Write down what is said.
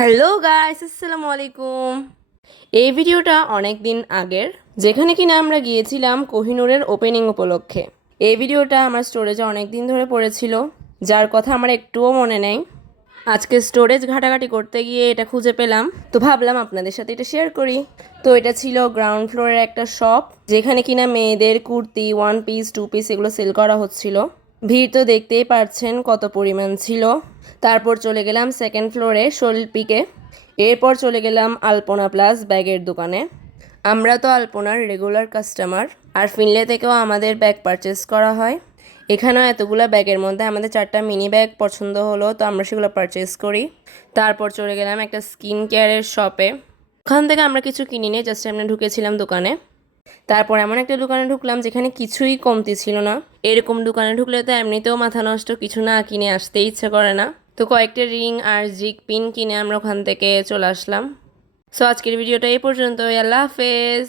Hello guys, আসসালামু আলাইকুম। এই ভিডিওটা অনেক দিন আগের, যেখানে কিনা আমরা গিয়েছিলাম কোহিনূরের ওপেনিং উপলক্ষে। এই ভিডিওটা আমার স্টোরেজে অনেক দিন ধরে পড়েছিল, যার কথা আমার একটুও মনে নেই। আজকে স্টোরেজ ঘাটাঘাটি করতে গিয়ে এটা খুঁজে পেলাম, তো ভাবলাম আপনাদের সাথে এটা শেয়ার করি। তো এটা ছিল গ্রাউন্ড ফ্লোরের একটা শপ, যেখানে কিনা মেয়েদের kurti, one piece, two piece এগুলো সেল করা হচ্ছিল। ভিড় তো দেখতেই পারছেন কত পরিমাণ ছিল। তারপর চলে গেলাম সেকেন্ড ফ্লোরে শৈল্পিকে। এরপর চলে গেলাম আলপনা প্লাস ব্যাগের দোকানে। আমরা তো আলপনার রেগুলার কাস্টমার, আর ফিনলে থেকেও আমাদের ব্যাগ পারচেস করা হয়। এখানেও এতগুলো ব্যাগের মধ্যে আমাদের 4টা মিনি ব্যাগ পছন্দ হলো, তো আমরা সেগুলো পারচেস করি। তারপর চলে গেলাম একটা স্কিন কেয়ারের শপে। ওখান থেকে আমরা কিছু কিনি নিয়ে জাস্ট আমরা ঢুকেছিলাম দোকানে। তারপর এমন একটা দোকানে ঢুকলাম যেখানে কিছুই কমতি ছিল না। এরকম দোকানে ঢুকলে তো এমনিতেও মাথা নষ্ট, কিছু না কিনে আসতেই ইচ্ছে করে না। তো কয়েকটা রিং আর জিগ পিন কিনে আমরা ওখান থেকে চলে আসলাম। সো আজকের ভিডিওটা এই পর্যন্ত। আল্লাহ হাফেজ।